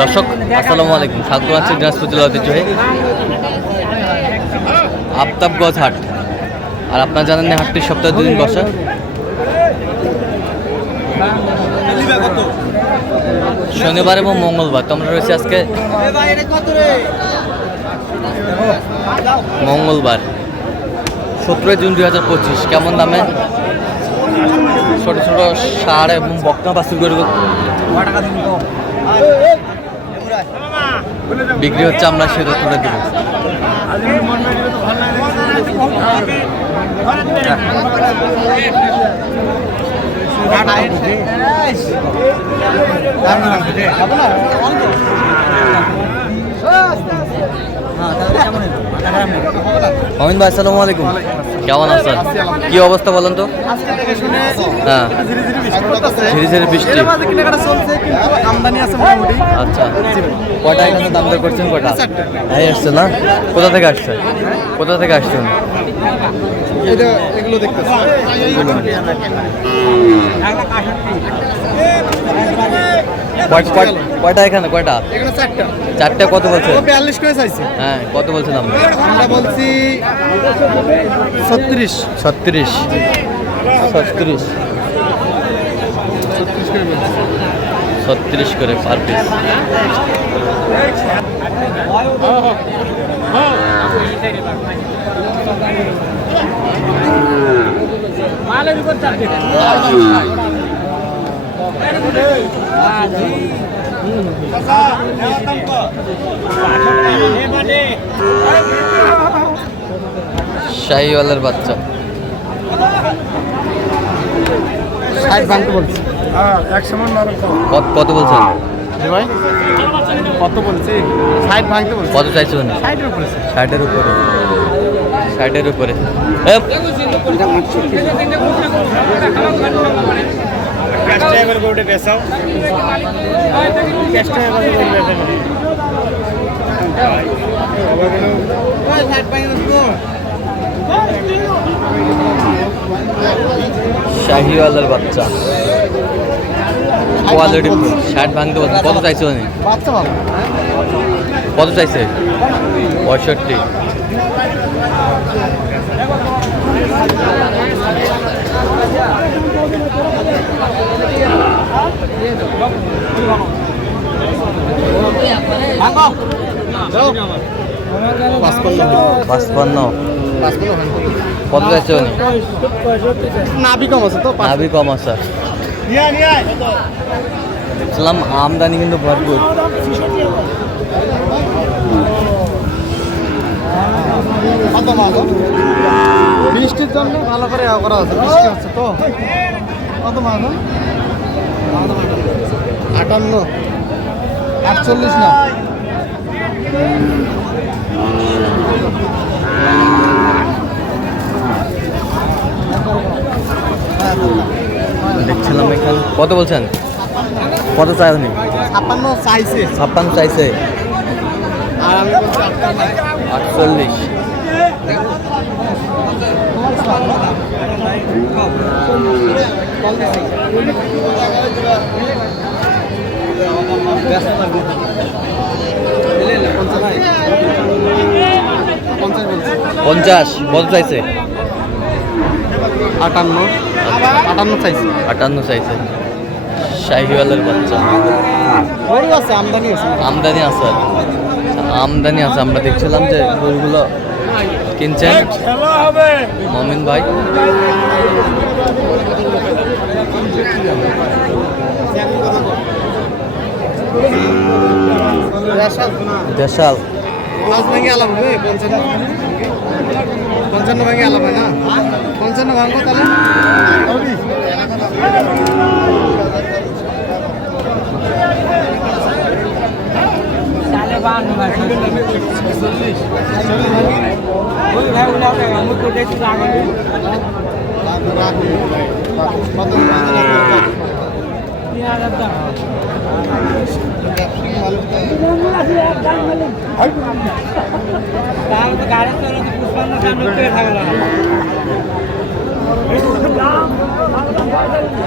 দর্শক, আসসালামু আলাইকুম। স্বাগত আছি দিনাজপুর জেলা ঐতিহ্যে আফতাবগঞ্জ হাট। আর আপনারা জানেন হাটটি সপ্তাহে দুদিন বসে। শনিবার এবং মঙ্গলবার। তো আমরা রয়েছে আজকে মঙ্গলবার, সতেরোই জুন দুই হাজার পঁচিশ। কেমন দামে? ছোট ছোট সার এবং বকনা বাছুর গরু বিক্রি হচ্ছে আমরা সেটা তুলে দেবো। অমিন ভাই, আসসালামু আলাইকুম। কেমন আছেন? কি অবস্থা বলেন তো? হ্যাঁ। ঝিরি ঝিরি বৃষ্টি। আচ্ছা। কটা এখানে দাম দর করছেন? কটা? এই আসছে না? কোথা থেকে আসছে? কোথা থেকে আসছেন? এগুলো কয়টা এখানে? কয়টা? এখানে চারটা। চারটে কত বলছে? বিয়াল্লিশ করে চাইছে। হ্যাঁ কত বলছেন আপনি আমরা বলছি ছত্রিশ। ছত্রিশ। ছত্রিশ। ছত্রিশ করে বলছি। ছত্রিশ করে পার পিস শাহিওয়ালের বাচ্চা। ষাট ভাঙতে বলছি। হ্যাঁ সমান কত- কত বলছেন? ভাই কত বলছি? ষাট ভাঙতে বলছি। কত ষাটের উপরে। ষাটের উপরে। ষাটের উপরে। এবার করে চেষ্টা এবার করে বেসাও শাহিওয়ালের বাচ্চা। কোয়ালিটি ষাট ভাঙতে বলছেন কত চাইছে উনি? কত চাইছে? পঁয়ষট্টি। পাঁচপান্ন। কত চাইছে উনি? নাবি কম আছে তো নাভি কম আছে। আমদানি কিন্তু ভরপুর। বৃষ্টির জন্য ভালো করে ইয়া করা আছে বৃষ্টি হচ্ছে তো। কত মাল আটান্ন। আটচল্লিশ না। দেখছিলাম এখানে। কত বলছেন? কত চাই উনি ছাপ্পান্ন চাইছে। ছাপ্পান্ন চাইছে। আটচল্লিশ। পঞ্চাশ কত চাইছে। আটান্ন। আটান্ন চাইছি। আটান্ন চাইছে। শাহিওয়ালের বাচ্চা। গরু আছে আমদানি আছে। আমদানি আছে। আমদানি আছে আমরা দেখছিলাম যে গরুগুলো কিনছেন? মমিন ভাই। দেশাল। পঞ্চান্ন। ভাঙে আলাপ হয় না? পঞ্চান্ন ভাঙবো তাহলে? কত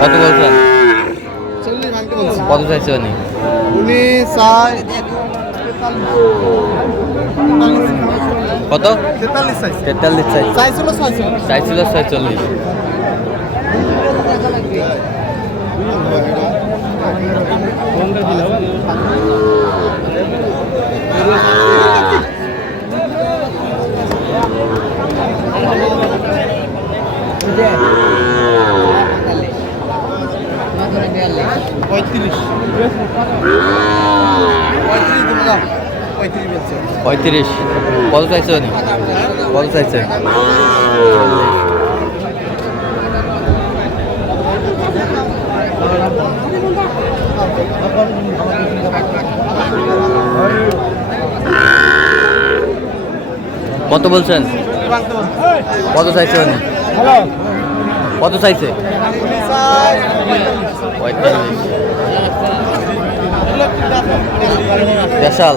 কত বলছেন? চল্লিশ ভাঙতে বলছি। কত চাইছে উনি? উনি চায় কত? তেতাল্লিশ চাইছে চাই চাইছিল ছয়চল্লিশ। পঁয়ত্রিশ। পঁয়ত্রিশ পঁয়ত্রিশ কত চাইছে উনি কত চাইছে? কত বলছেন? কত চাইছে উনি কত চাইছে? পঁয়তাল্লিশ। স্পেশাল।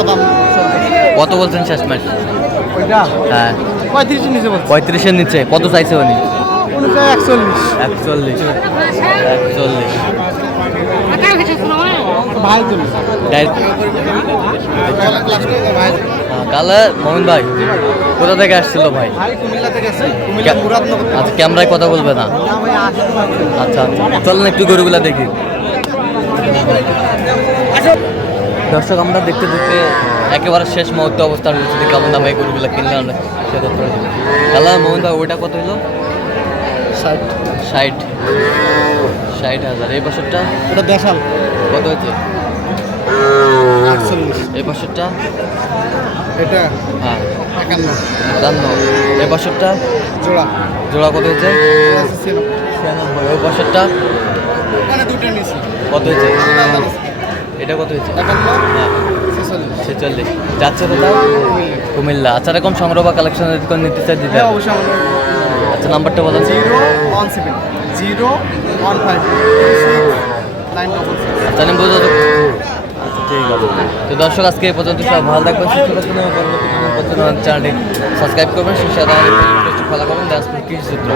দাম কত বলছেন শেষ ম্যাচ হ্যাঁ। পঁয়ত্রিশ নিচে পঁয়ত্রিশের নিচে? কত চাইছে উনি? একচল্লিশ। একচল্লিশ। একচল্লিশ। ভাই ভাই মোহন ভাই কোথা থেকে আসছিল ভাই। আচ্ছা ক্যামেরায় কথা বলবে না। আচ্ছা চলেন একটু গরুগুলা দেখি। দর্শক আমরা দেখতে দেখতে একেবারে শেষ মুহূর্তে অবস্থান করছি যে কেমন দামে এই গরুগুলা কিনলে সে তাহলে মোহন ভাই ওইটা কত হলো ষাট। ষাট। ষাট হাজার। এই বছরটা? ওটা দেশাল। কত হয়েছে? এই বছরটা এটা? হ্যাঁ। একান্ন। একান্ন। এই বছরটা জোড়া। জোড়া কত জোড়া আছে ছিয়ানব্বই। ওই বছরটা ওখানে দুটো নিয়েছি। কত হয়েছে? এটা কত হয়েছে? একান্ন? হ্যাঁ। ছেচল্লিশ। যাচ্ছে কোথায়? কুমিল্লা। আচ্ছা এরকম সংগ্রহ বা কালেকশন নিতে চাই দিতে? হ্যাঁ অবশ্যই আচ্ছা নাম্বারটা বলেন। Zero one seven. Zero one five. Nine double আচ্ছা তো দর্শক, আজকে এই পর্যন্ত সব ভালো থাকবেন, সুস্থ থাকবেন এবং পরবর্তী চ্যানেলটি সাবস্ক্রাইব করবেন। সেই সাথে ফলো করবেন দাসপুর কৃষি সূত্র